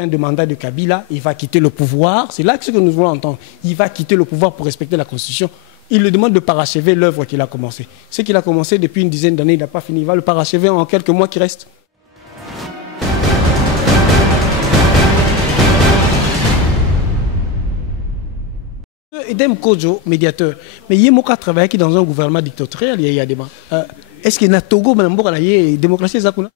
fin de mandat de Kabila, il va quitter le pouvoir. C'est là que ce que nous voulons entendre. Il va quitter le pouvoir pour respecter la Constitution. Il lui demande de parachever l'œuvre qu'il a commencée. Ce qu'il a commencé depuis une dizaine d'années, il n'a pas fini. Il va le parachever en quelques mois qui restent. Edem Kojo, médiateur. Mais il y a travaillé dans un gouvernement dictatorial, il y a des débats. Est-ce qu'il y a Togo, il y a démocratie Zakuna?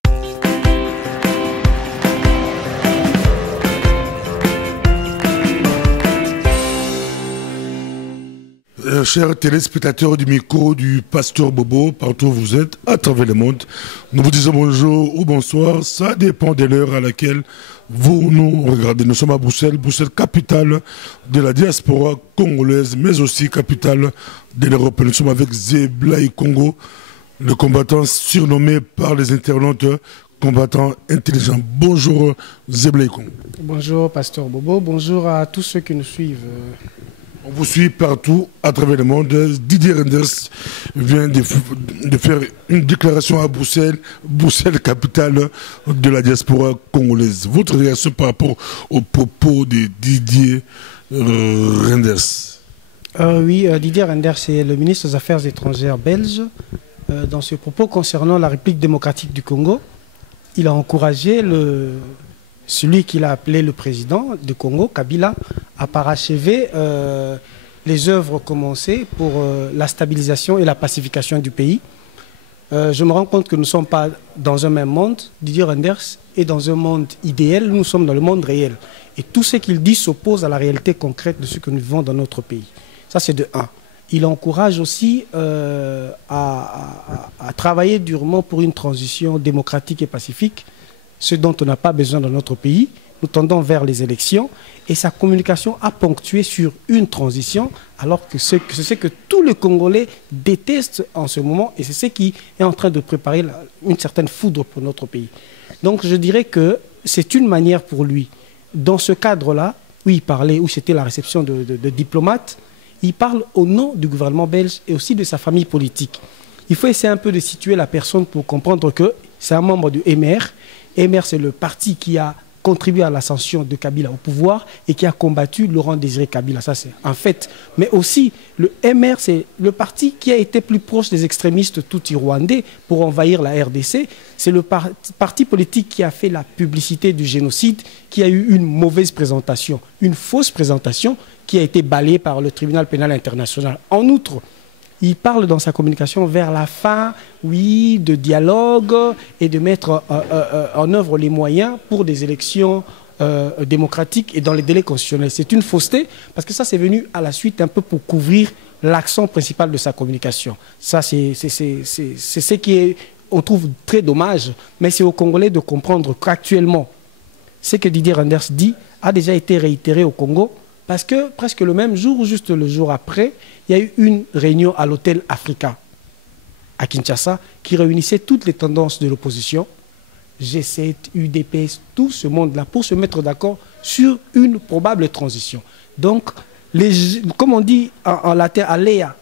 Chers téléspectateurs du micro du Pasteur Bobo, partout où vous êtes, à travers le monde, nous vous disons bonjour ou bonsoir, ça dépend de l'heure à laquelle vous nous regardez. Nous sommes à Bruxelles, Bruxelles capitale de la diaspora congolaise, mais aussi capitale de l'Europe. Nous sommes avec Zeblaï Congo, le combattant surnommé par les internautes combattant intelligent. Bonjour Zeblaï Congo. Bonjour Pasteur Bobo, bonjour à tous ceux qui nous suivent. On vous suit partout à travers le monde. Didier Reynders vient de faire une déclaration à Bruxelles, Bruxelles capitale de la diaspora congolaise. Votre réaction par rapport aux propos de Didier Reynders? Oui, Didier Reynders est le ministre des Affaires étrangères belge. Dans ses propos concernant la République démocratique du Congo, il a encouragé celui qu'il a appelé le président du Congo, Kabila, à parachever les œuvres commencées pour la stabilisation et la pacification du pays. Je me rends compte que nous ne sommes pas dans un même monde. Didier Reynders est dans un monde idéal, nous sommes dans le monde réel. Et tout ce qu'il dit s'oppose à la réalité concrète de ce que nous vivons dans notre pays. Ça, c'est de un. Il encourage aussi à travailler durement pour une transition démocratique et pacifique, ce dont on n'a pas besoin dans notre pays. Nous tendons vers les élections et sa communication a ponctué sur une transition, alors que c'est ce que tous les Congolais détestent en ce moment et c'est ce qui est en train de préparer une certaine foudre pour notre pays. Donc je dirais que c'est une manière pour lui. Dans ce cadre-là, où il parlait, où c'était la réception de diplomates, il parle au nom du gouvernement belge et aussi de sa famille politique. Il faut essayer un peu de situer la personne pour comprendre que c'est un membre du MR. MR, c'est le parti qui a contribué à l'ascension de Kabila au pouvoir et qui a combattu Laurent Désiré Kabila. Ça, c'est un fait. Mais aussi, le MR, c'est le parti qui a été plus proche des extrémistes tutsi-rwandais pour envahir la RDC. C'est le parti politique qui a fait la publicité du génocide, qui a eu une mauvaise présentation, une fausse présentation qui a été balayée par le tribunal pénal international. En outre, il parle dans sa communication vers la fin, oui, de dialogue et de mettre en œuvre les moyens pour des élections démocratiques et dans les délais constitutionnels. C'est une fausseté parce que ça, c'est venu à la suite un peu pour couvrir l'accent principal de sa communication. Ça, c'est ce qui est, on trouve très dommage, mais c'est aux Congolais de comprendre qu'actuellement, ce que Didier Reynders dit a déjà été réitéré au Congo. Parce que presque le même jour, ou juste le jour après, il y a eu une réunion à l'hôtel Africa, à Kinshasa, qui réunissait toutes les tendances de l'opposition, G7, UDPS, tout ce monde-là, pour se mettre d'accord sur une probable transition. Donc, comme on dit en latin, Alea,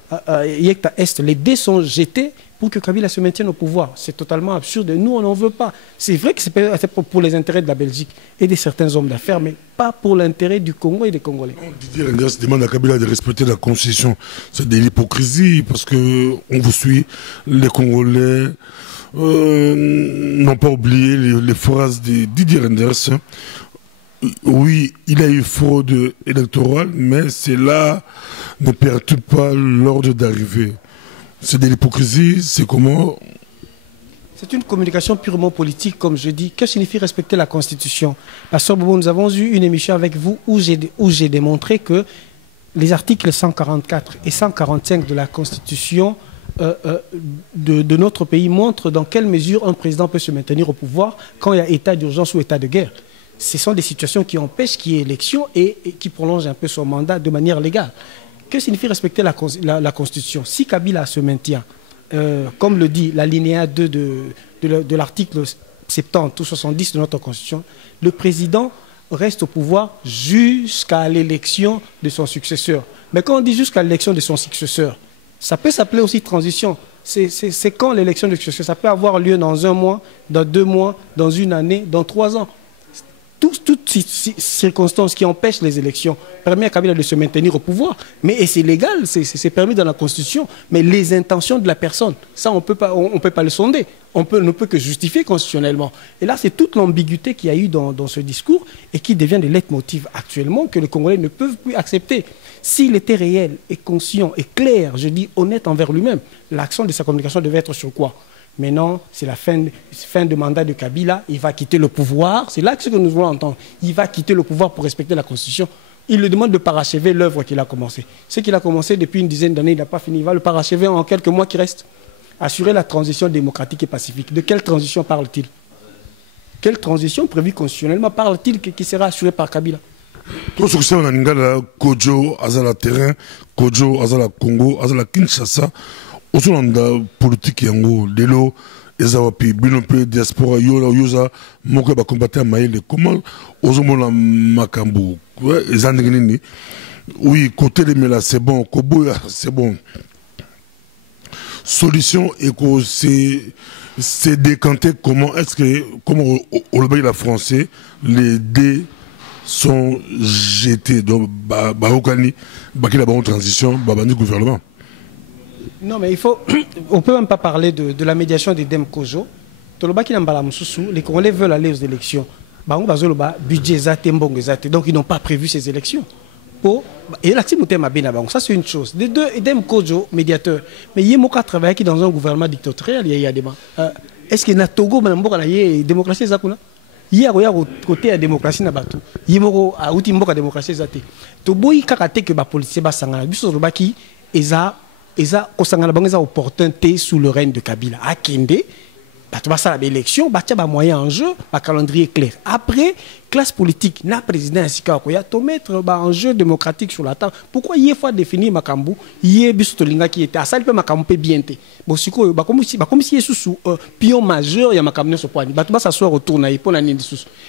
Yekta Est, les dés sont jetés pour que Kabila se maintienne au pouvoir. C'est totalement absurde. Nous, on n'en veut pas. C'est vrai que c'est pour les intérêts de la Belgique et de certains hommes d'affaires, mais pas pour l'intérêt du Congo et des Congolais. Didier Reynders demande à Kabila de respecter la Constitution. C'est de l'hypocrisie parce qu'on vous suit, les Congolais n'ont pas oublié les phrases de Didier Reynders. Oui, il a eu fraude électorale, mais cela ne perturbe pas l'ordre d'arrivée. C'est de l'hypocrisie, c'est comment? C'est une communication purement politique, comme je dis. Que signifie respecter la Constitution? Pasteur Bobo, nous avons eu une émission avec vous où j'ai démontré que les articles 144 et 145 de la Constitution de notre pays montrent dans quelle mesure un président peut se maintenir au pouvoir quand il y a état d'urgence ou état de guerre. Ce sont des situations qui empêchent qu'il y ait élection et qui prolongent un peu son mandat de manière légale. Que signifie respecter la Constitution? Si Kabila se maintient, comme le dit l'alinéa 2 de l'article 70 ou 70 de notre Constitution, le président reste au pouvoir jusqu'à l'élection de son successeur. Mais quand on dit jusqu'à l'élection de son successeur, ça peut s'appeler aussi transition. C'est quand l'élection de successeur? Ça peut avoir lieu dans un mois, dans 2 mois, dans une année, dans 3 ans. toutes ces circonstances qui empêchent les élections permettent à Kabila de se maintenir au pouvoir. Et c'est légal, c'est permis dans la Constitution. Mais les intentions de la personne, ça, on peut pas le sonder. On ne peut que justifier constitutionnellement. Et là, c'est toute l'ambiguïté qu'il y a eu dans ce discours et qui devient des leitmotivs actuellement que les Congolais ne peuvent plus accepter. S'il était réel et conscient et clair, je dis honnête envers lui-même, l'action de sa communication devait être sur quoi? Mais non, c'est la fin de mandat de Kabila, il va quitter le pouvoir. C'est là que ce que nous voulons entendre. Il va quitter le pouvoir pour respecter la Constitution. Il lui demande de parachever l'œuvre qu'il a commencée. Ce qu'il a commencé depuis une dizaine d'années, il n'a pas fini. Il va le parachever en quelques mois qui restent. Assurer la transition démocratique et pacifique. De quelle transition parle-t-il? Quelle transition prévue constitutionnellement parle-t-il qui sera assurée par Kabila? Tout ce que c'est, on a un Kodjo, Azala terrain, Kodjo, Azala Congo, Azala Kinshasa. Aussi, on a politique yango, lelo, ezawapi, binompe, diaspora, yoza, moko ba combattre à Maïle. Comment, ozomona makambu, ezandengini. Oui, côté de Mela, c'est bon, Kobo, c'est bon. Solution, et c'est décanté comment est-ce que, comme au Lobby la français, les dés sont jetés. Donc, Baokani, Bakila Baron Transition, Babani gouvernement. Non, mais il faut. On ne peut même pas parler de la médiation des Dem Kojo. Les Congolais veulent aller aux élections. Budget donc ils n'ont pas prévu ces élections. Et là, ça c'est une chose. Les deux Dem Kojo, médiateurs. Mais il y a travaillé dans un gouvernement dictatorial. Est-ce qu'il y a Togo, démocratie Zakuna? Il y a côté la démocratie Nabato. Il y a outil la démocratie Zate. Toboy Kakate que les policiers Basangana. Biso Baki, Eza opportunité sous le règne de Kabila. À Kende, l'élection, il y a moyen en jeu, un calendrier clair. Après, classe politique, la président il y a mettre un jeu démocratique sur la table. Pourquoi il faut définir Makambu, il y a Bisotolinga qui était à ça, il peut Makambu bien. Bon, c'est quoi, comme si il est sous pion majeur, il y a Makambu sur point. Il va s'asseoir autour de et puis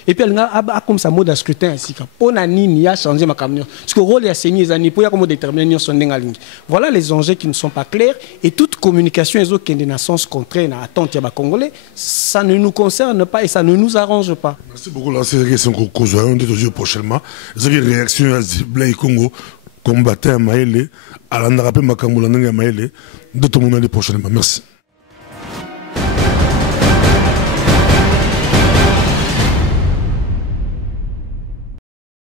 il y a comme ça mode de scrutin ainsi. Pour il y a changé Makambu. Parce que le rôle est assigné les pour comment déterminer son ligne. Voilà les enjeux qui ne sont pas clairs et toute communication est qui est dans sens contraire à attente des Congolais, ça ne nous concerne pas et ça ne nous arrange pas. Merci beaucoup. Là, c'est on est prochainement. C'est une réaction à Zibla et Congo, combattant à Maïle, à l'Andarapé Makamboula à Maïle, de tout le monde prochainement. Merci.